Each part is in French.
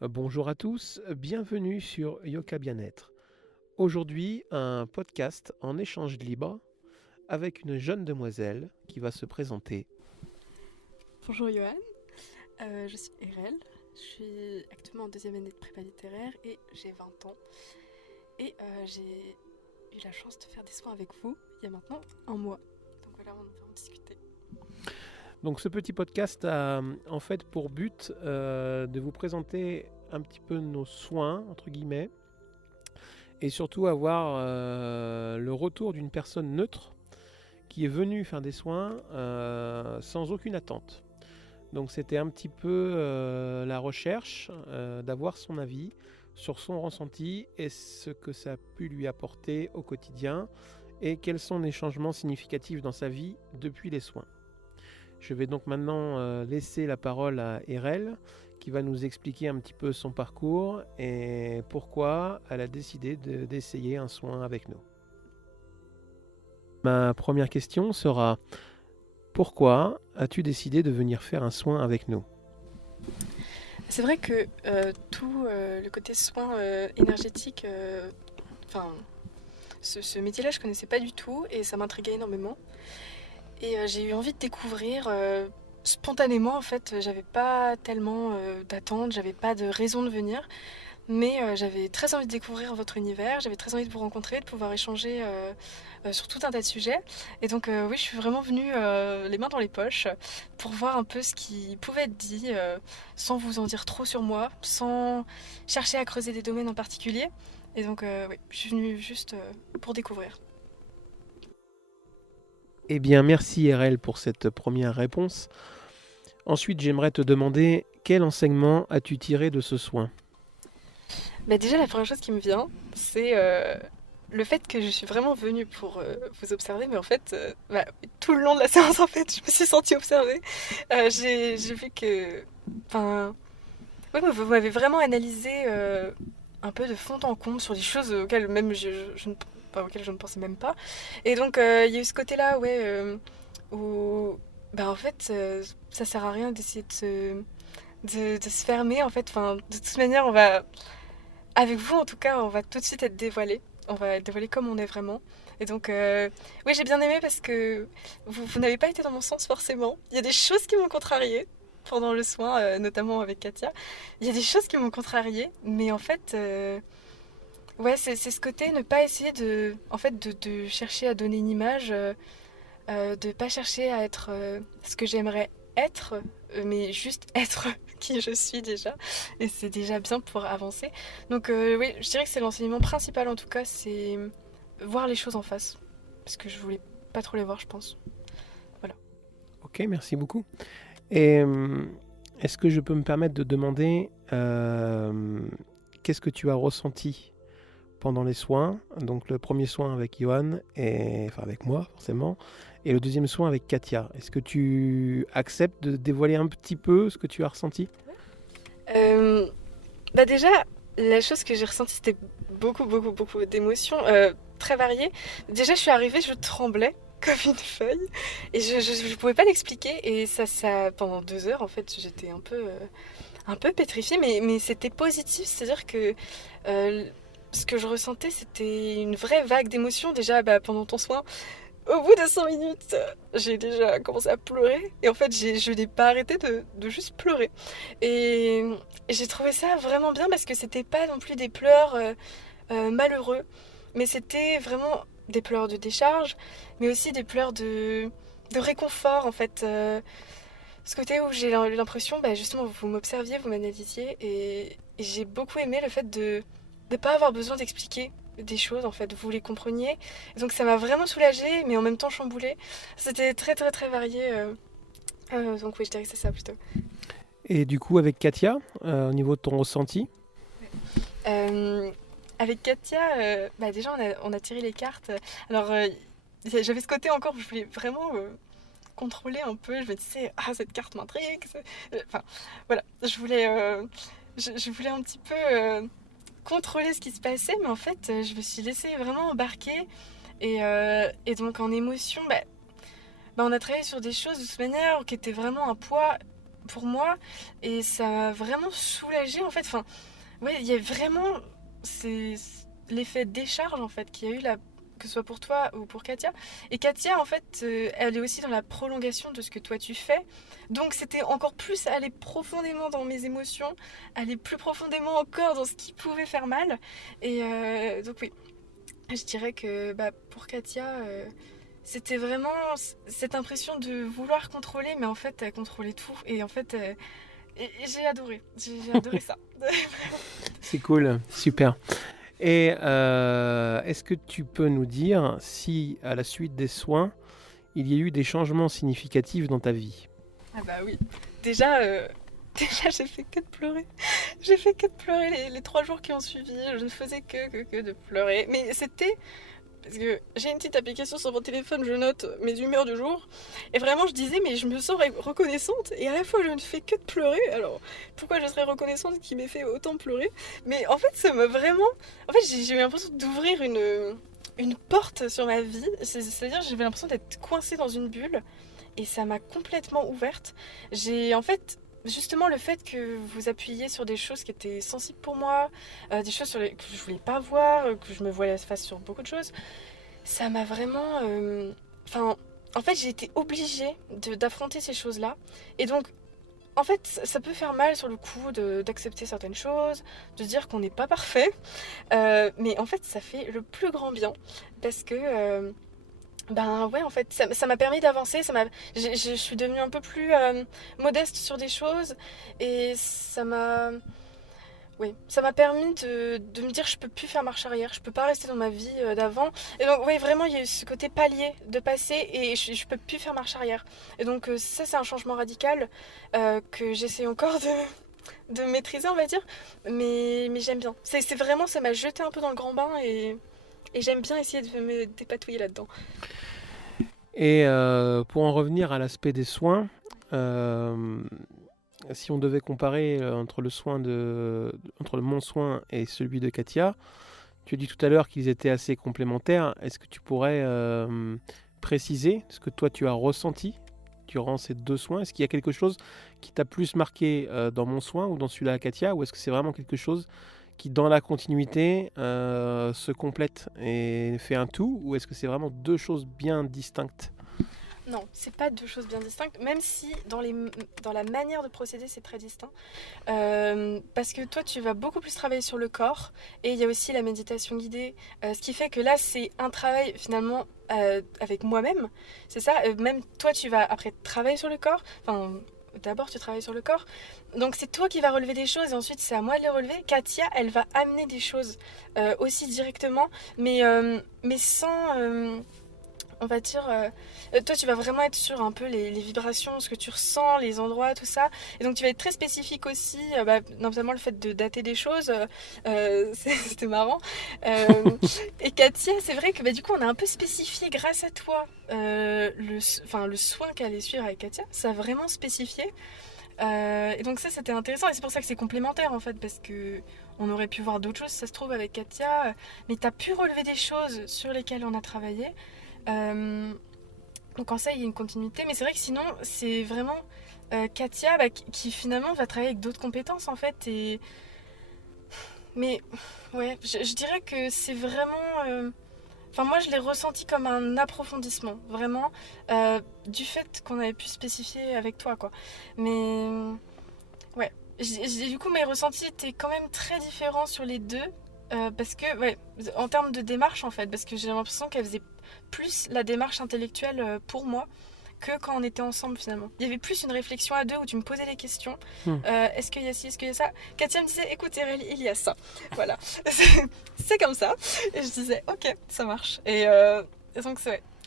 Bonjour à tous, bienvenue sur Yoka Bien-être. Aujourd'hui, un podcast en échange libre avec une jeune demoiselle qui va se présenter. Bonjour Johan, je suis Erel, je suis actuellement en deuxième année de prépa littéraire et j'ai 20 ans. Et j'ai eu la chance de faire des soins avec vous il y a maintenant un mois. Donc voilà, on va en discuter. Donc ce petit podcast a en fait pour but de vous présenter un petit peu nos soins, entre guillemets, et surtout avoir le retour d'une personne neutre qui est venue faire des soins sans aucune attente. Donc c'était un petit peu la recherche d'avoir son avis sur son ressenti et ce que ça a pu lui apporter au quotidien et quels sont les changements significatifs dans sa vie depuis les soins. Je vais donc maintenant laisser la parole à Erel qui va nous expliquer un petit peu son parcours et pourquoi elle a décidé d'essayer un soin avec nous. Ma première question sera: pourquoi as-tu décidé de venir faire un soin avec nous? C'est vrai que tout le côté soins énergétiques, ce métier-là je connaissais pas du tout et ça m'intriguait énormément. Et j'ai eu envie de découvrir spontanément en fait, j'avais pas tellement d'attente, j'avais pas de raison de venir. Mais j'avais très envie de découvrir votre univers, j'avais très envie de vous rencontrer, de pouvoir échanger sur tout un tas de sujets. Et donc oui, je suis vraiment venue les mains dans les poches pour voir un peu ce qui pouvait être dit, sans vous en dire trop sur moi, sans chercher à creuser des domaines en particulier. Et donc oui, je suis venue juste pour découvrir. Eh bien, merci RL pour cette première réponse. Ensuite, j'aimerais te demander quel enseignement as-tu tiré de ce soin? Bah déjà, la première chose qui me vient, c'est le fait que je suis vraiment venue pour vous observer, mais en fait, tout le long de la séance, en fait, je me suis sentie observée. J'ai vu que, enfin, ouais, vous m'avez vraiment analysé un peu de fond en comble sur des choses auxquelles même auxquelles je ne pensais même pas. Et donc, il y a eu ce côté-là, ouais, où, bah, en fait, ça sert à rien d'essayer de se fermer, en fait. Enfin, de toute manière, avec vous, en tout cas, on va tout de suite être dévoilé. On va être dévoilé comme on est vraiment. Et donc, oui, j'ai bien aimé parce que vous n'avez pas été dans mon sens forcément. Il y a des choses qui m'ont contrariée pendant le soin, notamment avec Katia. Il y a des choses qui m'ont contrariée, mais en fait, ouais, c'est ce côté ne pas essayer en fait, de chercher à donner une image, de pas chercher à être ce que j'aimerais être, mais juste être qui je suis déjà. Et c'est déjà bien pour avancer. Donc oui, je dirais que c'est l'enseignement principal en tout cas, c'est voir les choses en face. Parce que je voulais pas trop les voir, je pense. Voilà. Ok, merci beaucoup. Et est-ce que je peux me permettre de demander qu'est-ce que tu as ressenti pendant les soins? Donc le premier soin avec Johan, enfin avec moi forcément, et le deuxième soin avec Katia. Est-ce que tu acceptes de dévoiler un petit peu ce que tu as ressenti? Euh, Bah déjà, la chose que j'ai ressentie, c'était beaucoup d'émotions, très variées. Déjà, je suis arrivée, je tremblais comme une feuille, et je pouvais pas l'expliquer, et pendant 2 heures, en fait, j'étais un peu pétrifiée, mais c'était positif, c'est-à-dire que euh, ce que je ressentais, c'était une vraie vague d'émotions, déjà, bah, pendant ton soin. Au bout de 5 minutes, j'ai déjà commencé à pleurer. Et en fait, je n'ai pas arrêté de juste pleurer. Et j'ai trouvé ça vraiment bien parce que c'était pas non plus des pleurs malheureux, mais c'était vraiment des pleurs de décharge, mais aussi des pleurs de réconfort en fait. Ce côté où j'ai l'impression, bah, justement, vous m'observiez, vous m'analysiez, et j'ai beaucoup aimé le fait de ne pas avoir besoin d'expliquer des choses, en fait, vous les compreniez. Et donc ça m'a vraiment soulagée, mais en même temps chamboulée. C'était très varié. Donc oui, je dirais que c'est ça plutôt. Et du coup avec Katia, au niveau de ton ressenti? Euh, Avec Katia, bah déjà on a tiré les cartes. Alors j'avais ce côté encore où je voulais vraiment contrôler un peu. Je me disais, ah cette carte m'intrigue. Enfin voilà, je voulais un petit peu contrôler ce qui se passait, mais en fait, je me suis laissée vraiment embarquer. Et donc, en émotion, on a travaillé sur des choses de cette manière qui étaient vraiment un poids pour moi et ça m'a vraiment soulagée en fait. Enfin, ouais, il y a vraiment c'est l'effet décharge en fait qu'il y a eu là, que ce soit pour toi ou pour Katia. Et Katia en fait, elle est aussi dans la prolongation de ce que toi tu fais. Donc c'était encore plus aller profondément dans mes émotions, aller plus profondément encore dans ce qui pouvait faire mal. Et donc oui, je dirais que bah, pour Katia, c'était vraiment cette impression de vouloir contrôler, mais en fait, elle contrôlait tout. Et en fait, et j'ai adoré. J'ai adoré ça. C'est cool, super. Et est-ce que tu peux nous dire si, à la suite des soins, il y a eu des changements significatifs dans ta vie? Ah bah oui. Déjà, déjà j'ai fait que de pleurer. J'ai fait que de pleurer les 3 jours qui ont suivi. Je ne faisais que de pleurer. Mais c'était parce que j'ai une petite application sur mon téléphone, je note mes humeurs du jour. Et vraiment, je disais, mais je me sens reconnaissante. Et à la fois, je ne fais que de pleurer. Alors, pourquoi je serais reconnaissante qui m'ait fait autant pleurer? Mais en fait, ça m'a vraiment. En fait, j'ai eu l'impression d'ouvrir une porte sur ma vie. C'est-à-dire, j'avais l'impression d'être coincée dans une bulle. Et ça m'a complètement ouverte. J'ai en fait. Justement, le fait que vous appuyiez sur des choses qui étaient sensibles pour moi, des choses sur que je voulais pas voir, que je me voilais face sur beaucoup de choses, ça m'a vraiment... Enfin, en fait, j'ai été obligée d'affronter ces choses-là. Et donc, en fait, ça peut faire mal sur le coup d'accepter certaines choses, de se dire qu'on n'est pas parfait. Mais en fait, ça fait le plus grand bien. Parce que... ben ouais, en fait, ça m'a permis d'avancer. Je suis devenue un peu plus modeste sur des choses. Et oui, ça m'a permis de me dire je peux plus faire marche arrière, je peux pas rester dans ma vie d'avant. Et donc oui, vraiment il y a eu ce côté palier de passer et je peux plus faire marche arrière. Et donc ça c'est un changement radical que j'essaie encore de maîtriser on va dire. Mais j'aime bien. C'est vraiment, ça m'a jeté un peu dans le grand bain et j'aime bien essayer de me dépatouiller là-dedans. Et pour en revenir à l'aspect des soins, euh, si on devait comparer entre entre mon soin et celui de Katia, tu as dit tout à l'heure qu'ils étaient assez complémentaires. Est-ce que tu pourrais préciser ce que toi tu as ressenti durant ces 2 soins? Est-ce qu'il y a quelque chose qui t'a plus marqué dans mon soin ou dans celui-là à Katia, ou est-ce que c'est vraiment quelque chose qui, dans la continuité, se complète et fait un tout, ou est-ce que c'est vraiment 2 choses bien distinctes? Non, c'est pas 2 choses bien distinctes, même si dans la manière de procéder, c'est très distinct. Parce que toi, tu vas beaucoup plus travailler sur le corps, et il y a aussi la méditation guidée, ce qui fait que là, c'est un travail finalement avec moi-même. C'est ça, même toi, tu vas après travailler sur le corps. Enfin, d'abord, tu travailles sur le corps. Donc, c'est toi qui vas relever des choses, et ensuite, c'est à moi de les relever. Katia, elle va amener des choses aussi directement, mais sans. On va dire, toi tu vas vraiment être sur un peu les vibrations, ce que tu ressens, les endroits, tout ça. Et donc tu vas être très spécifique aussi, notamment le fait de dater des choses, c'était marrant. Et Katia, c'est vrai que du coup on a un peu spécifié grâce à toi le soin qu'elle allait suivre avec Katia, ça a vraiment spécifié. Et donc ça c'était intéressant et c'est pour ça que c'est complémentaire en fait parce que on aurait pu voir d'autres choses, ça se trouve avec Katia, mais tu as pu relever des choses sur lesquelles on a travaillé. Euh, donc en ça, il y a une continuité. Mais c'est vrai que sinon, c'est vraiment Katia qui finalement va travailler avec d'autres compétences en fait. Mais ouais, je dirais que c'est vraiment... Enfin, moi, je l'ai ressenti comme un approfondissement, vraiment, du fait qu'on avait pu spécifier avec toi, quoi. Mais ouais, du coup, mes ressentis étaient quand même très différents sur les deux. Parce que, ouais, en termes de démarche en fait, parce que j'ai l'impression qu'elle faisait plus la démarche intellectuelle pour moi que quand on était ensemble finalement. Il y avait plus une réflexion à deux où tu me posais des questions. Hmm. Est-ce qu'il y a ci, est-ce qu'il y a ça? Katia me disait, écoute Aurélie, il y a ça. Voilà. C'est comme ça. Et je disais, ok, ça marche. Et donc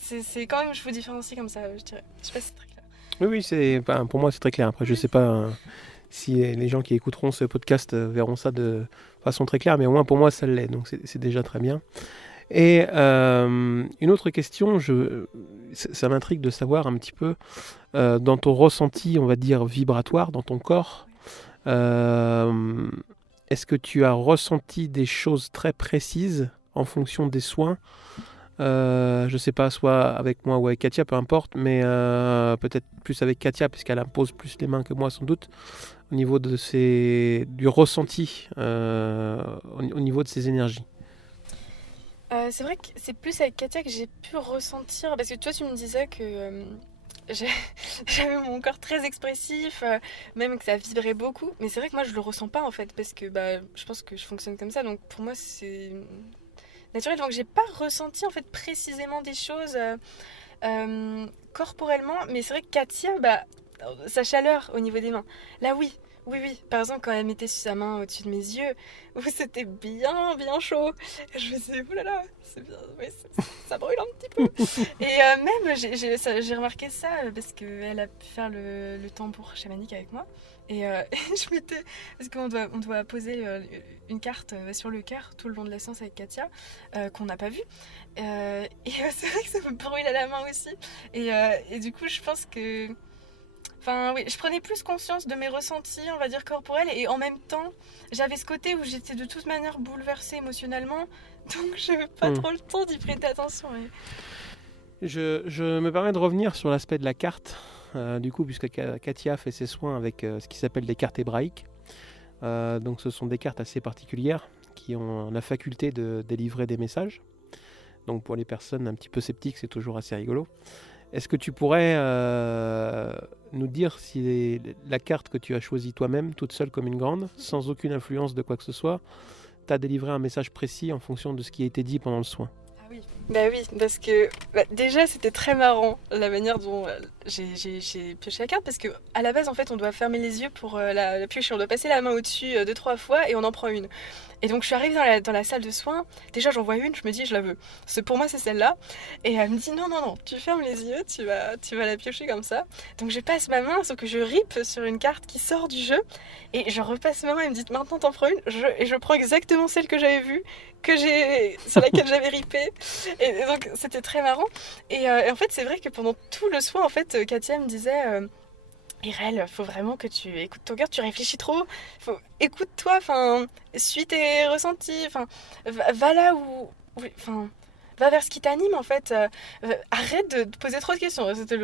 c'est quand même, je vous différencie comme ça, je dirais. Je sais pas si c'est très clair. Oui, pour moi c'est très clair. Après, je sais pas si les gens qui écouteront ce podcast verront ça de façon très claire, mais au moins pour moi ça l'est, donc c'est déjà très bien. Et une autre question, ça m'intrigue de savoir un petit peu, dans ton ressenti, on va dire, vibratoire, dans ton corps, est-ce que tu as ressenti des choses très précises en fonction des soins Je sais pas, soit avec moi ou avec Katia, peu importe, mais peut-être plus avec Katia, puisqu'elle impose plus les mains que moi sans doute, au niveau du ressenti, au niveau de ses énergies. C'est vrai que c'est plus avec Katia que j'ai pu ressentir, parce que toi tu me disais que j'ai- j'avais mon corps très expressif, même que ça vibrait beaucoup, mais c'est vrai que moi je le ressens pas en fait, parce que je pense que je fonctionne comme ça, donc pour moi c'est naturel, donc j'ai pas ressenti en fait précisément des choses corporellement, mais c'est vrai que Katia, sa chaleur au niveau des mains, là oui. Oui, oui, par exemple, quand elle mettait sa main au-dessus de mes yeux, où c'était bien, bien chaud. Je me disais, oulala, c'est bien, ouais, ça brûle un petit peu. Et même, j'ai remarqué ça parce qu'elle a pu faire le tambour chamanique avec moi. Et je m'étais. Parce on doit poser une carte sur le cœur tout le long de la séance avec Katia, qu'on n'a pas vue. Et c'est vrai que ça me brûle à la main aussi. Et du coup, je pense que. Enfin, oui, je prenais plus conscience de mes ressentis, on va dire corporels, et en même temps, j'avais ce côté où j'étais de toute manière bouleversée émotionnellement, donc j'avais pas Hmm. trop le temps d'y prêter attention. Je me permets de revenir sur l'aspect de la carte, du coup, puisque Katia fait ses soins avec ce qui s'appelle des cartes hébraïques. Donc ce sont des cartes assez particulières qui ont la faculté de délivrer des messages. Donc pour les personnes un petit peu sceptiques, c'est toujours assez rigolo. Est-ce que tu pourrais nous dire si la carte que tu as choisie toi-même, toute seule comme une grande, sans aucune influence de quoi que ce soit, t'a délivré un message précis en fonction de ce qui a été dit pendant le soin? Ah oui. Bah oui, parce que déjà c'était très marrant la manière dont j'ai pioché la carte, parce que à la base en fait on doit fermer les yeux pour la piocher, on doit passer la main au-dessus 2-3 fois et on en prend une. Et donc je suis arrivée dans la salle de soins, déjà j'en vois une, je me dis je la veux. Pour moi c'est celle-là. Et elle me dit non, non, non, tu fermes les yeux, tu vas la piocher comme ça. Donc je passe ma main, sauf que je ripe sur une carte qui sort du jeu. Et je repasse ma main, elle me dit maintenant t'en prends une. Et je prends exactement celle que j'avais vue, sur laquelle j'avais ripé. Et donc c'était très marrant. Et en fait c'est vrai que pendant tout le soin, en fait, Katia me disait... Irel, faut vraiment que tu écoutes ton cœur, tu réfléchis trop. Écoute-toi, enfin, suis tes ressentis, enfin, va là enfin, va vers ce qui t'anime en fait. Arrête de te poser trop de questions. C'était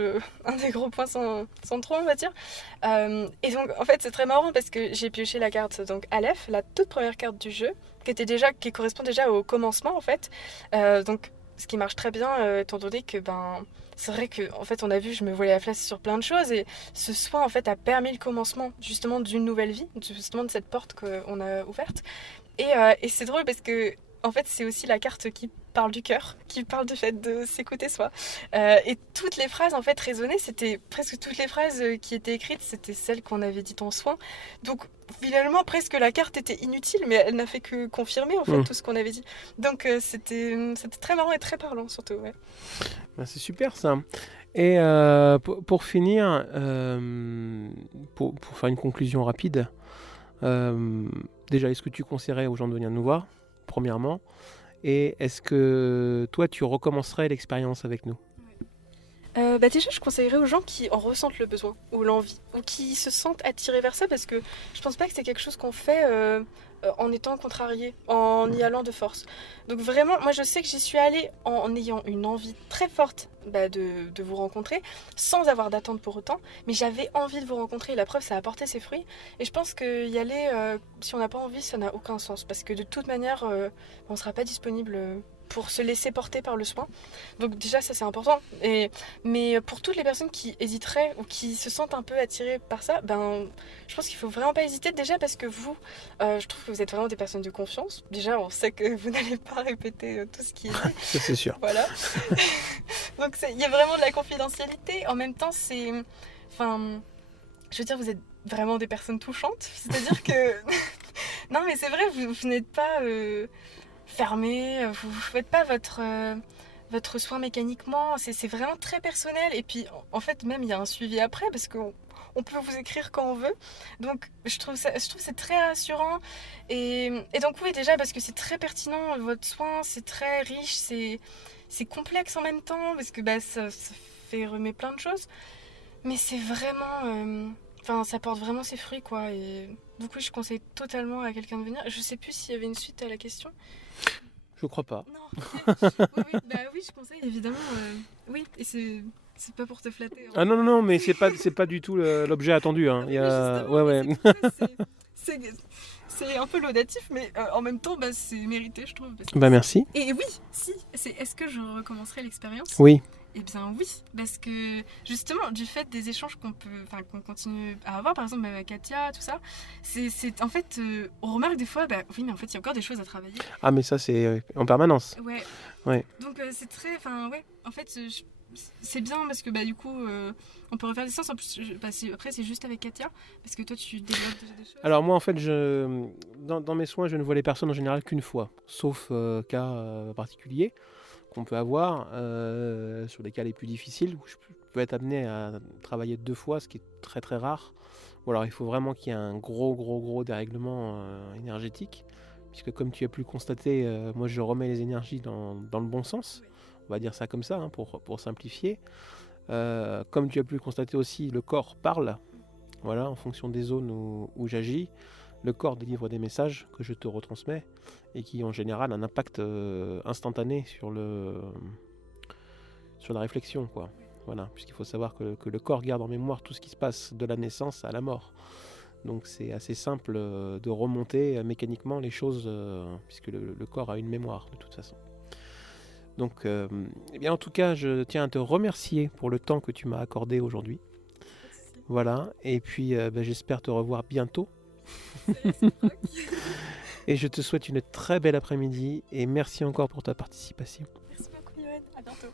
un des gros points centraux, on va dire. Et donc, en fait, c'est très marrant parce que j'ai pioché la carte donc Aleph, la toute première carte du jeu, qui correspond déjà au commencement en fait. Donc, ce qui marche très bien, étant donné que c'est vrai que en fait on a vu, je me voyais à place sur plein de choses et ce soin en fait a permis le commencement justement d'une nouvelle vie, justement de cette porte qu'on a ouverte. Et c'est drôle parce que en fait c'est aussi la carte qui parle du cœur, qui parle du fait de s'écouter soi. Et toutes les phrases en fait résonnaient, c'était presque toutes les phrases qui étaient écrites, c'était celles qu'on avait dites en soin. Donc finalement presque la carte était inutile, mais elle n'a fait que confirmer en fait tout ce qu'on avait dit. Donc c'était très marrant et très parlant surtout. Ouais. Ben, c'est super ça. Et pour finir, pour faire une conclusion rapide, déjà, est-ce que tu conseillerais aux gens de venir nous voir, premièrement? Et est-ce que toi, tu recommencerais l'expérience avec nous? Déjà, je conseillerais aux gens qui en ressentent le besoin ou l'envie, ou qui se sentent attirés vers ça, parce que je pense pas que c'est quelque chose qu'on fait en étant contrarié, en y allant de force. Donc vraiment, moi je sais que j'y suis allée en ayant une envie très forte de vous rencontrer, sans avoir d'attente pour autant, mais j'avais envie de vous rencontrer, et la preuve, ça a porté ses fruits. Et je pense que y aller, si on n'a pas envie, ça n'a aucun sens, parce que de toute manière, on sera pas disponible pour se laisser porter par le soin. Donc déjà ça c'est important. Mais pour toutes les personnes qui hésiteraient ou qui se sentent un peu attirées par ça, je pense qu'il faut vraiment pas hésiter, déjà parce que vous, je trouve que vous êtes vraiment des personnes de confiance. Déjà on sait que vous n'allez pas répéter tout ce qui est dit. Ça, c'est sûr. Voilà. Donc il y a vraiment de la confidentialité. En même temps enfin, je veux dire, vous êtes vraiment des personnes touchantes. C'est-à-dire que... Non mais c'est vrai, vous n'êtes pas... fermé, vous ne faites pas votre soin mécaniquement, c'est vraiment très personnel. Et puis en fait même il y a un suivi après, parce qu'on peut vous écrire quand on veut. Donc je trouve c'est très rassurant. Et donc oui, déjà parce que c'est très pertinent, votre soin, c'est très riche, c'est complexe en même temps, parce que ça fait remettre plein de choses. Mais c'est vraiment... Enfin, ça porte vraiment ses fruits, quoi. Et donc oui, je conseille totalement à quelqu'un de venir. Je sais plus s'il y avait une suite à la question. Je crois pas. Non, ok. Oui, oui, bah oui, je conseille évidemment. Oui, et c'est pas pour te flatter, hein. Ah non, non, non, mais c'est pas du tout l'objet attendu. Hein. Il y Mais a... justement, Ouais, mais ouais. c'est pour ça, c'est un peu laudatif, mais en même temps, bah, c'est mérité, je trouve. Parce que Bah merci. Et oui, si, est-ce que je recommencerai l'expérience? Oui. Eh bien oui, parce que justement, du fait des échanges qu'on continue à avoir, par exemple même avec Katia, tout ça, en fait, on remarque des fois, bah oui, mais en fait, il y a encore des choses à travailler. Ah, mais ça, c'est en permanence. Ouais. Ouais. Donc c'est très, enfin ouais, en fait, c'est bien parce que bah du coup, on peut refaire des séances. En plus, après, c'est juste avec Katia, parce que toi, tu développes déjà des choses. Alors moi, en fait, dans mes soins, je ne vois les personnes en général qu'une fois, sauf cas particuliers qu'on peut avoir, sur les cas les plus difficiles, où je peux être amené à travailler 2 fois, ce qui est très très rare. Ou alors il faut vraiment qu'il y ait un gros dérèglement énergétique, puisque comme tu as pu le constater, moi je remets les énergies dans le bon sens, on va dire ça comme ça, hein, pour simplifier. Comme tu as pu le constater aussi, le corps parle, voilà, en fonction des zones où j'agis. Le corps délivre des messages que je te retransmets et qui ont en général un impact instantané sur la réflexion, quoi. Voilà, puisqu'il faut savoir que le corps garde en mémoire tout ce qui se passe de la naissance à la mort. Donc c'est assez simple de remonter mécaniquement les choses, puisque le corps a une mémoire de toute façon. Donc, eh bien, en tout cas, je tiens à te remercier pour le temps que tu m'as accordé aujourd'hui. Voilà, et puis j'espère te revoir bientôt. Et je te souhaite une très belle après-midi et merci encore pour ta participation. Merci beaucoup, Yoann. À bientôt.